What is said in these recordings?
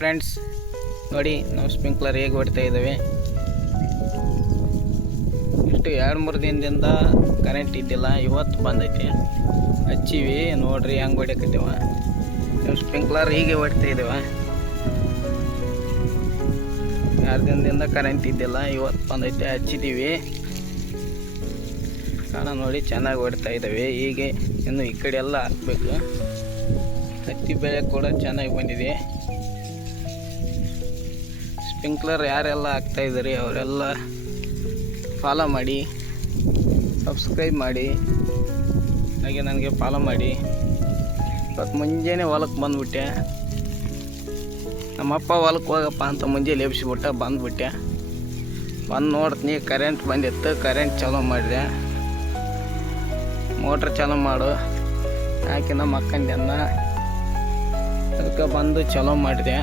Friends ನೋಡಿ ನಾವು sprinkler ಹೇಗೆ ಹೊಡ್ತಾ ಇದ್ದೇವೆ. ಇಷ್ಟು 2-3 ದಿನದಿಂದ ಕರೆಂಟ್ ಇದ್ದಿಲ್ಲ, ಇವತ್ತು ಬಂದೈತಿ. ಹಚ್ಚಿವಿ ನೋಡ್ರಿ ಹೆಂಗೆ ಹೊಡ್ಯಕತ್ತೀವ. ನಾವು ಸ್ಪ್ರಿಂಕ್ಲರ್ ಹೀಗೆ ಹೊಡ್ತಾ ಇದ್ದೇವೆ. 2 ದಿನದಿಂದ ಕರೆಂಟ್ ಇದ್ದಿಲ್ಲ, ಇವತ್ತು ಬಂದೈತೆ, ಹಚ್ಚಿದ್ದೀವಿ. ಕಾಣ ನೋಡಿ ಚೆನ್ನಾಗಿ ಹೊಡ್ತಾ ಇದ್ದೇವೆ. ಹೀಗೆ ಇನ್ನು ಈ ಕಡೆ ಎಲ್ಲ ಹಾಕಬೇಕು. ಹತ್ತಿ ಬೆಳೆ ಕೂಡ ಚೆನ್ನಾಗಿ ಬಂದಿದೆ. ಸ್ಪ್ರಿಂಕ್ಲರ್ ಯಾರೆಲ್ಲ ಹಾಕ್ತಾಯಿದ್ದೀರಿ ಅವರೆಲ್ಲ ಫಾಲೋ ಮಾಡಿ, ಸಬ್ಸ್ಕ್ರೈಬ್ ಮಾಡಿ, ಹಾಗೆ ನನಗೆ ಫಾಲೋ ಮಾಡಿ. ಇವತ್ತು ಮುಂಜಾನೆ ಹೊಲಕ್ಕೆ ಬಂದುಬಿಟ್ಟೆ. ನಮ್ಮಪ್ಪ ಹೊಲಕ್ಕೆ ಹೋಗಪ್ಪ ಅಂತ ಮುಂಜಾನೆ ಎಬ್ಸಿಬಿಟ್ಟ, ಬಂದುಬಿಟ್ಟೆ. ಬಂದು ನೋಡ್ತೀನಿ ಕರೆಂಟ್ ಬಂದಿತ್ತು. ಕರೆಂಟ್ ಚಾಲೂ ಮಾಡಿದೆ. ಮೋಟ್ರ್ ಚಾಲೂ ಮಾಡು ಹಾಕಿ ನಮ್ಮ ಅಕ್ಕಂದನ್ನ ಅದಕ್ಕೆ ಬಂದು ಚಾಲೂ ಮಾಡಿದೆ.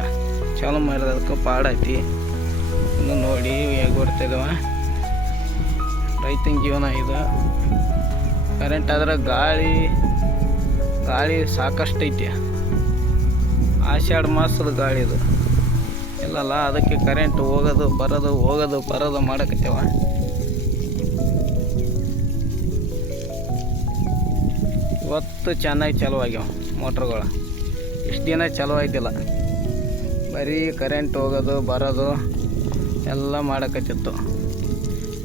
ಚಾಲೂ ಮಾಡಿದ ಅದಕ್ಕೆ ಪಾಡೈತಿ. ಇನ್ನು ನೋಡಿ ಹೇಗೆ ಹೊಡ್ತಿದ್ದವ. ರೈತನ ಜೀವನ ಇದು. ಕರೆಂಟ್ ಆದ್ರೆ ಗಾಳಿ ಸಾಕಷ್ಟು ಐತಿ. ಆಷಾಢ ಮಾಸದ ಗಾಳಿ ಇದು ಇಲ್ಲಲ್ಲ, ಅದಕ್ಕೆ ಕರೆಂಟ್ ಹೋಗೋದು ಬರೋದು ಮಾಡಕತ್ತೇವ. ಇವತ್ತು ಚೆನ್ನಾಗಿ ಚಾಲೂ ಆಗ್ಯಾವ ಮೋಟ್ರ್ಗಳು. ಇಷ್ಟು ದಿನ ಚಾಲೂ ಆಯ್ತಿಲ್ಲ, ಬರೀ ಕರೆಂಟ್ ಹೋಗೋದು ಬರೋದು ಎಲ್ಲ ಮಾಡಕತ್ತಿತ್ತು.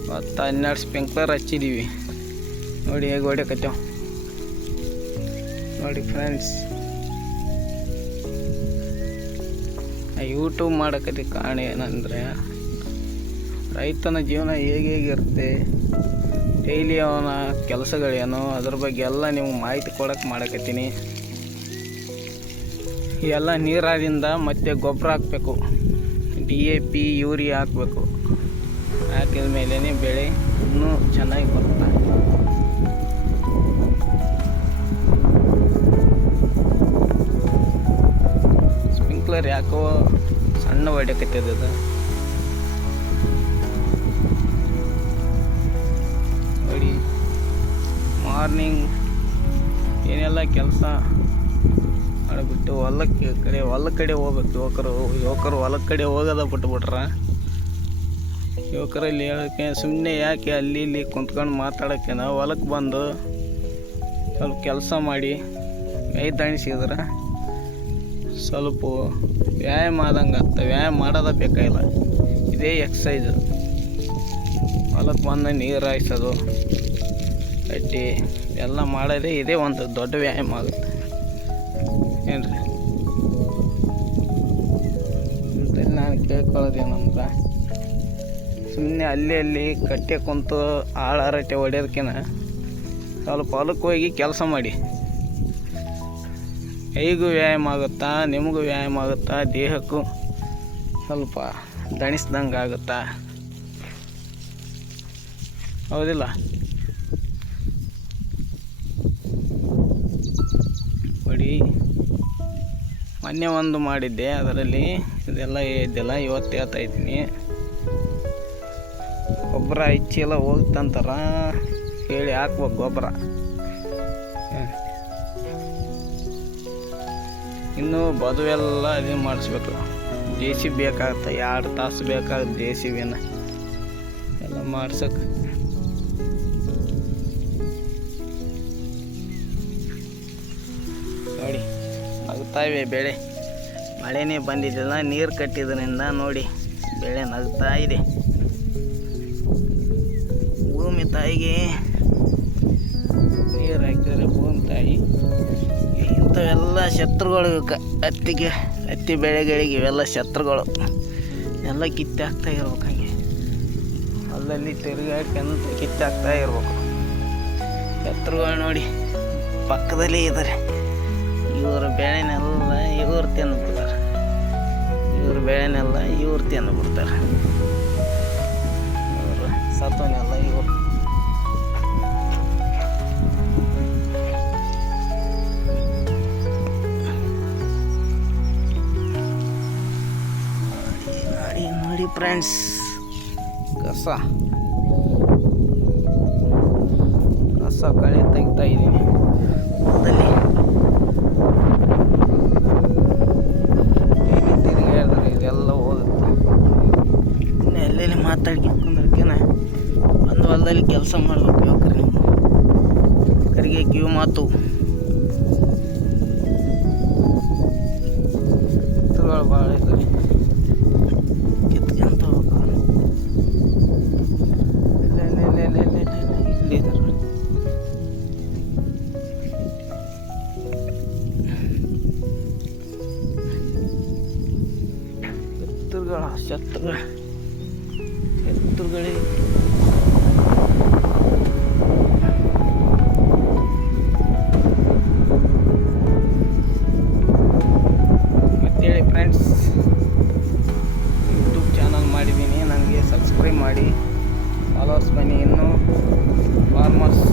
ಇವತ್ತು 12 ಸ್ಪ್ರಿಂಕ್ಲರ್ ಹಚ್ಚಿದ್ದೀವಿ. ನೋಡಿ ಹೇಗೆ ಹೊಡ್ಯಕತ್ತೇವ ನೋಡಿ ಫ್ರೆಂಡ್ಸ್. ಯೂಟ್ಯೂಬ್ ಮಾಡಕತ್ತಿ ಕಾರಣ ಏನಂದರೆ, ರೈತನ ಜೀವನ ಹೇಗಿರುತ್ತೆ, ಡೈಲಿ ಅವನ ಕೆಲಸಗಳೇನು, ಅದ್ರ ಬಗ್ಗೆ ಎಲ್ಲ ನಿಮ್ಗೆ ಮಾಹಿತಿ ಕೊಡೋಕ್ಕೆ ಮಾಡಕತ್ತೀನಿ. ಎಲ್ಲ ನೀರಾದಿಂದ ಮತ್ತೆ ಗೊಬ್ಬರ ಹಾಕಬೇಕು, DAP ಯೂರಿಯಾ ಹಾಕಬೇಕು. ಹಾಕಿದ ಮೇಲೇ ಬೆಳೆ ಇನ್ನೂ ಚೆನ್ನಾಗಿ ಬರುತ್ತೆ. ಸ್ಪ್ರಿಂಕ್ಲರ್ ಯಾಕೋ ಸಣ್ಣ ಹೊಡ್ಯಕತ್ತದ ನೋಡಿ. ಮಾರ್ನಿಂಗ್ ಏನೆಲ್ಲ ಕೆಲಸ ಮಾಡಿಬಿಟ್ಟು ಹೊಲ ಕಡೆ ಹೋಗ್ಬೇಕು. ಯುವಕರು ಹೊಲದ ಕಡೆ ಹೋಗೋದ ಬಿಟ್ಬಿಟ್ರ. ಯುವಕರಲ್ಲಿ ಹೇಳೋಕ್ಕೆ ಸುಮ್ಮನೆ ಯಾಕೆ ಅಲ್ಲಿ ಇಲ್ಲಿ ಕುಂತ್ಕೊಂಡು ಮಾತಾಡೋಕ್ಕೆ, ನಾವು ಹೊಲಕ್ಕೆ ಬಂದು ಸ್ವಲ್ಪ ಕೆಲಸ ಮಾಡಿ ಮೈ ದಣಿಸಿದ್ರೆ ಸ್ವಲ್ಪ ವ್ಯಾಯಾಮ ಆದಂಗೆ ಆಗ್ತದೆ. ವ್ಯಾಯಾಮ ಮಾಡೋದ ಬೇಕಾಗಿಲ್ಲ, ಇದೇ ಎಕ್ಸಸೈಜು. ಹೊಲಕ್ಕೆ ಬಂದು ನೀರು ಹಾಯಿಸೋದು, ಕಟ್ಟಿ ಎಲ್ಲ ಮಾಡೋದೇ ಇದೇ ಒಂದು ದೊಡ್ಡ ವ್ಯಾಯಾಮ ಆಗುತ್ತೆ ಏನ್ರಿ. ಇಂಥಲ್ಲಿ ನಾನು ಕೇಳ್ಕೊಳ್ಳೋದೇನಂದ್ರೆ, ಸುಮ್ಮನೆ ಅಲ್ಲಿ ಕಟ್ಟೆ ಕುಂತು ಆಳಾರಟೆ ಹೊಡೆಯೋದಕ್ಕಿಂತ ಸ್ವಲ್ಪ ಹೊಲಕ್ಕೆ ಹೋಗಿ ಕೆಲಸ ಮಾಡಿ. ಕೈಗೂ ವ್ಯಾಯಾಮ ಆಗುತ್ತಾ, ನಿಮಗೂ ವ್ಯಾಯಾಮ ಆಗುತ್ತಾ, ದೇಹಕ್ಕೂ ಸ್ವಲ್ಪ ದಣಿಸ್ದಂಗೆ ಆಗುತ್ತಾ, ಹೌದಿಲ್ಲ? ಹೊಡಿ. ಮೊನ್ನೆ ಒಂದು ಮಾಡಿದ್ದೆ, ಅದರಲ್ಲಿ ಇದೆಲ್ಲ ಇದ್ದಿಲ್ಲ. ಇವತ್ತು ಹೇಳ್ತಾ ಇದ್ದೀನಿ. ಗೊಬ್ಬರ ಹೆಚ್ಚೆಲ್ಲ ಹೋಗ್ತಂತಾರ, ಹೇಳಿ ಹಾಕ್ಬೇಕು ಗೊಬ್ಬರ. ಇನ್ನು ಬದುವೆಲ್ಲ ಇದನ್ನು ಮಾಡಿಸ್ಬೇಕು. JCB ಬೇಕಾಗುತ್ತೆ, 2 ತಾಸು ಬೇಕಾಗುತ್ತೆ JCBನ ಎಲ್ಲ ಮಾಡ್ಸೋಕೆ. ನೋಡಿ ನಗ್ತಾ ಇವೆ ಬೆಳೆ. ಮಳೆನೇ ಬಂದಿದ್ದಿಲ್ಲ, ನೀರು ಕಟ್ಟಿದ್ರಿಂದ ನೋಡಿ ಬೆಳೆ ನಗ್ತಾ ಇದೆ. ಭೂಮಿ ತಾಯಿಗೆ ನೀರು ಹಾಕಿದರೆ ಭೂಮಿ ತಾಯಿ ಇಂಥವೆಲ್ಲ ಶತ್ರುಗಳು ಹತ್ತಿ ಬೆಳೆಗಳಿಗೆ ಇವೆಲ್ಲ ಶತ್ರುಗಳು ಎಲ್ಲ ಕಿತ್ತಾಕ್ತಾ ಇರ್ಬೇಕು. ಹಂಗೆ ಅಲ್ಲಲ್ಲಿ ತಿರುಗಾಡ್ಕೊಂತ ಕಿತ್ತಾಕ್ತಾ ಇರ್ಬೇಕು. ಶತ್ರುಗಳು ನೋಡಿ ಪಕ್ಕದಲ್ಲೇ ಇದ್ದಾರೆ. ಇವ್ರ ಬೆಳೆನೆಲ್ಲ ಇವ್ರು ತಿಂದುಬಿಡ್ತಾರೆ, ಇವ್ರು ತಿಂದುಬಿಡ್ತಾರೆ. ಇವರು ಸತ್ತವನ್ನೆಲ್ಲ ಇವರು. ನೋಡಿ ಫ್ರೆಂಡ್ಸ್, ಕಸ ಕಳೆ ತೆಗಿತಾ ಇದ್ದೀನಿ. ಮೊದಲೇ ಹೊಲದಲ್ಲಿ ಕೆಲಸ ಮಾಡ್ಬೇಕು ಯುವಕರು. ನೀವು ಕರಿಗೆ ಕಿವಿ ಮಾತು ಎತ್ತುಗಳು ಭಾಳ ಇದ್ದಾವೆ, ಕಿತ್ಕೊಂತ ಹೋಗ್ಬೇಕು. ಇಲ್ಲಿ ಇದ್ದಾರೆ ಎತ್ತುಗಳ ಎತ್ತುಗಳೇ. ಮತ್ತೇಳಿ ಫ್ರೆಂಡ್ಸ್, ಯೂಟ್ಯೂಬ್ ಚಾನಲ್ ಮಾಡಿದ್ದೀನಿ, ನನಗೆ ಸಬ್ಸ್ಕ್ರೈಬ್ ಮಾಡಿ, ಫಾಲೋವರ್ಸ್ ಬನ್ನಿ. ಇನ್ನೂ ಫಾರ್ಮರ್ಸ್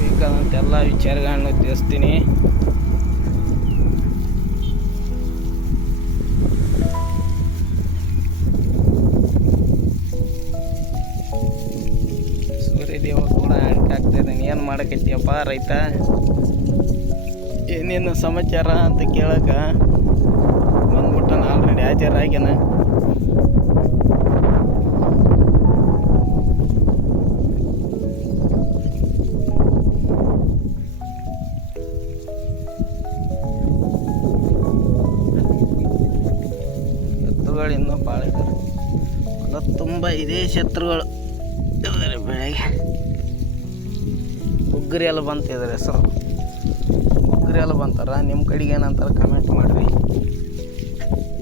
ಬೇಕಾದಂಥ ಎಲ್ಲ ವಿಚಾರಗಳನ್ನು ತಿಳಿಸ್ತೀನಿ. ಸೂರ್ಯದೇವ ಕೂಡ ಆಗ್ತಾ ಇದ್ದಾನೆ. ಏನು ಮಾಡಕತ್ತೀಯಪ್ಪ ರೈತ, ಏನೇನು ಸಮಾಚಾರ ಅಂತ ಕೇಳಕ್ಕೆ ಬಂದ್ಬಿಟ್ಟನ. ಆಲ್ರೆಡಿ ಹಾಜರಾಗ್ಯಾನ. ಎತ್ತುಗಳು ಇನ್ನೂ ಭಾಳ ಇದ್ದಾರೆ. ಹೊಲ ತುಂಬ ಇದೆ, ಶತ್ರುಗಳು ಇದ್ದಾರೆ. ಬೆಳೆಗೆ ಗುಗ್ಗರಿ ಎಲ್ಲ ಬಂತಿದ್ದಾರೆ ಹೆಸರು. ಗುಗ್ಗರಿ ಎಲ್ಲ ಬಂತಾರ. ನಿಮ್ಮ ಕಡೆಗೆ ಏನಂತಾರೆ ಕಮೆಂಟ್ ಮಾಡಿರಿ.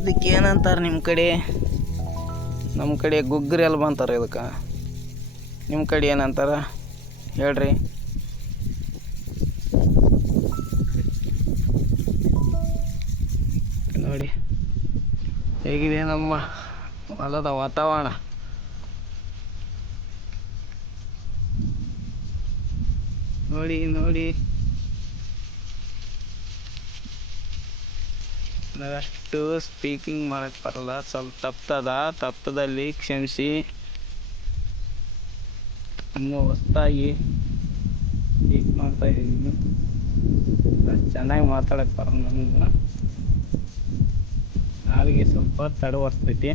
ಇದಕ್ಕೆ ಏನಂತಾರೆ ನಿಮ್ಮ ಕಡೆ? ನಮ್ಮ ಕಡೆ ಗುಗ್ಗರಿ ಎಲ್ಲ ಬಂತಾರೆ ಇದಕ್ಕೆ. ನಿಮ್ಮ ಕಡೆ ಏನಂತಾರೆ ಹೇಳ್ರಿ. ನೋಡಿ ಹೇಗಿದೆ ನಮ್ಮ ಹೊಲದ ವಾತಾವರಣ. ನೋಡಿ ನೋಡಿ, ನಾವಷ್ಟು ಸ್ಪೀಕಿಂಗ್ ಮಾಡಕ್ಕೆ ಬರಲ್ಲ, ಸ್ವಲ್ಪ ತಪ್ಪದಲ್ಲಿ ಕ್ಷಮಿಸಿ. ಇನ್ನೂ ಹೊಸ್ದಾಗಿ ಸ್ಪೀಕ್ ಮಾಡ್ತಾಯಿದ್ದೀನಿ, ಚೆನ್ನಾಗಿ ಮಾತಾಡಕ್ಕೆ ಬರಲ್ಲ ನಮ್ಗೆ. ನಾಲಿಗೆ ಸ್ವಲ್ಪ ತಡವರ್ತೈತಿ.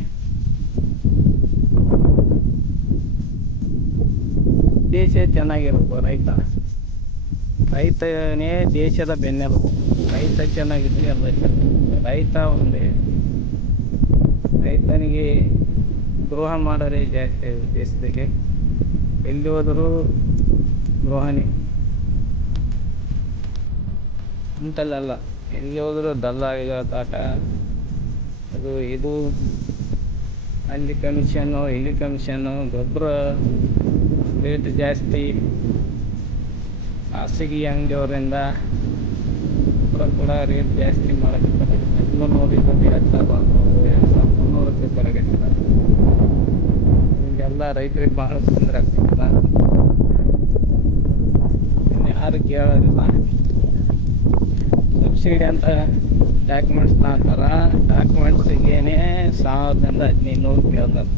ದೇಶ ಚೆನ್ನಾಗಿರ್ಬೇಕು. ರೈತನೇ ದೇಶದ ಬೆನ್ನೆಲುಬು. ರೈತ ಚೆನ್ನಾಗಿದ್ರೆ ಎಲ್ಲ ಚೆನ್ನಾಗಿ. ರೈತನಿಗೆ ದ್ರೋಹ ಮಾಡೋರೇ ಜಾಸ್ತಿ ದೇಶದಾಗೆ. ಎಲ್ಲಿ ಹೋದರೂ ದ್ರೋಹನೇ ಅಂತಲ್ಲ, ಎಲ್ಲಿ ಹೋದರೂ ದಲ್ಲಾಳಿಗಳ ಕಾಟ, ಅದು ಇದು, ಅಲ್ಲಿ ಕಮಿಷನ್ನು ಇಲ್ಲಿ ಕಮಿಷನ್ನು, ಗೊಬ್ಬರ ರೇಟ್ ಜಾಸ್ತಿ, ಖಾಸಗಿ ಅಂಗಡಿಯವರಿಂದ ಗೊಬ್ಬರ ಕೂಡ ರೇಟ್ ಜಾಸ್ತಿ ಮಾಡಕತ್ತಾರೆ. ಎಲ್ಲ ನೋಡಿದ್ರೆ 2,300 ರೂಪಾಯಿ ಬರಕತ್ತಿಲ್ಲ. ಹೀಗೆಲ್ಲ ರೈತರಿಗೆ ಭಾಳ ತೊಂದರೆ ಆಗ್ತಿಲ್ಲ. ಯಾರು ಕೇಳೋದಿಲ್ಲ. ಸಬ್ಸಿಡಿ ಅಂತ ಡಾಕ್ಯುಮೆಂಟ್ಸ್ ಹಾಕ್ತಾರೆ. ಡಾಕ್ಯುಮೆಂಟ್ಸಿಗೇನೆ 1000ರಿಂದ 1500 ಕೇಳ್ತಾರೆ.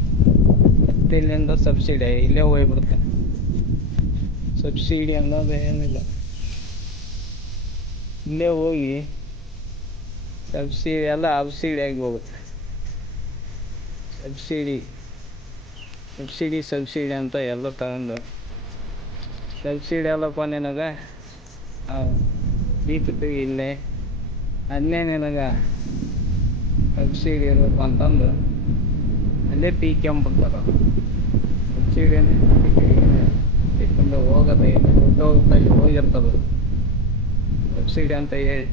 ಮತ್ತೆ ಇಲ್ಲಿಂದ ಸಬ್ಸಿಡಿ ಇಲ್ಲೇ ಹೋಗ್ಬಿಡುತ್ತೆ. ಸಬ್ಸಿಡಿ ಅನ್ನೋದು ಏನಿಲ್ಲ, ಇಲ್ಲೇ ಹೋಗಿ ಸಬ್ಸಿಡಿ ಎಲ್ಲ ಅಬ್ಸಿಡಿಯಾಗಿ ಹೋಗುತ್ತೆ. ಸಬ್ಸಿಡಿ ಅಂತ ಎಲ್ಲ ತಗೊಂಡು ಸಬ್ಸಿಡಿ ಎಲ್ಲಪ್ಪ ನಿನಗೆ ಬೀಗ್ತೀವಿ ಇಲ್ಲೇ, ಅದನ್ನೇ ನಿನಗೆ ಸಬ್ಸಿಡಿ ಇರಬೇಕು ಅಂತಂದು ಅಲ್ಲೇ ಪೀಕ್ಕೊಂಬಿಡ್ತಾರೆ. ಸಬ್ಸಿಡಿಯನ್ನು ಇಟ್ಕೊಂಡು ಹೋಗೋದೇ ಹೋಗ್ತಾ ಹೋಗಿರ್ತದೆ ಸಬ್ಸಿಡಿ ಅಂತ ಹೇಳಿ.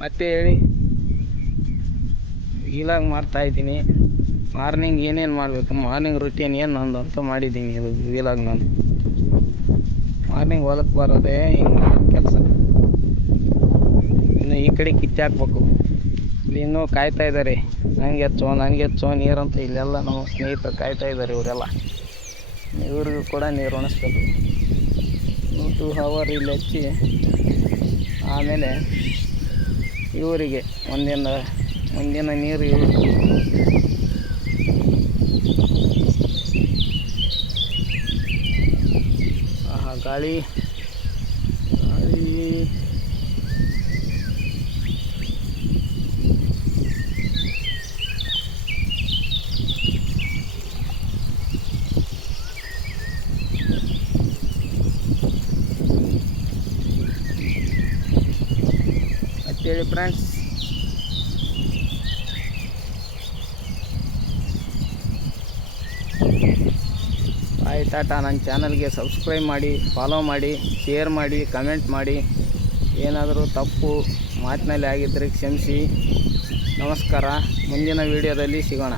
ಮತ್ತೆ ಹೇಳಿ, ವೀಲಾಗ್ ಮಾಡ್ತಾಯಿದ್ದೀನಿ. ಮಾರ್ನಿಂಗ್ ಏನೇನು ಮಾಡಬೇಕು, ಮಾರ್ನಿಂಗ್ ರುಟೀನ್ ಏನು ನಂದು ಅಂತ ಮಾಡಿದ್ದೀನಿ. ಇದು ವೀಲಾಗ್. ನಾನು ಮಾರ್ನಿಂಗ್ ಹೊಲಕ್ಕೆ ಬರೋದೇ ಹಿಂಗೆ ಕೆಲಸ. ಇನ್ನು ಈ ಕಡೆ ಕಿತ್ತು ಹಾಕ್ಬೇಕು. ಇಲ್ಲಿ ಇನ್ನೂ ಕಾಯ್ತಾ ಇದ್ದಾರೆ, ನನಗೆ ಹೆಚ್ಚು ನೀರಂತ. ಇಲ್ಲೆಲ್ಲ ನಮ್ಮ ಸ್ನೇಹಿತರು ಕಾಯ್ತಾ ಇದ್ದಾರೆ. ಇವ್ರಿಗೂ ಕೂಡ ನೀರು ಉಣಿಸ್ಬೇಕು. 2 hour ಇಲ್ಲಿ ಹಚ್ಚಿ ಆಮೇಲೆ ಇವರಿಗೆ ಮುಂದಿನ ನೀರು ಇವ್ರಿಗೆ. ಗಾಳಿ ಅಂತೇಳಿ ಫ್ರೆಂಡ್ಸ್, ಟಾಟಾ. ನನ್ನ ಚಾನಲ್ಗೆ ಸಬ್ಸ್ಕ್ರೈಬ್ ಮಾಡಿ, ಫಾಲೋ ಮಾಡಿ, ಶೇರ್ ಮಾಡಿ, ಕಮೆಂಟ್ ಮಾಡಿ. ಏನಾದರೂ ತಪ್ಪು ಮಾತಿನಲ್ಲಿ ಆಗಿದ್ದರೆ ಕ್ಷಮಿಸಿ. ನಮಸ್ಕಾರ. ಮುಂದಿನ ವೀಡಿಯೋದಲ್ಲಿ ಸಿಗೋಣ.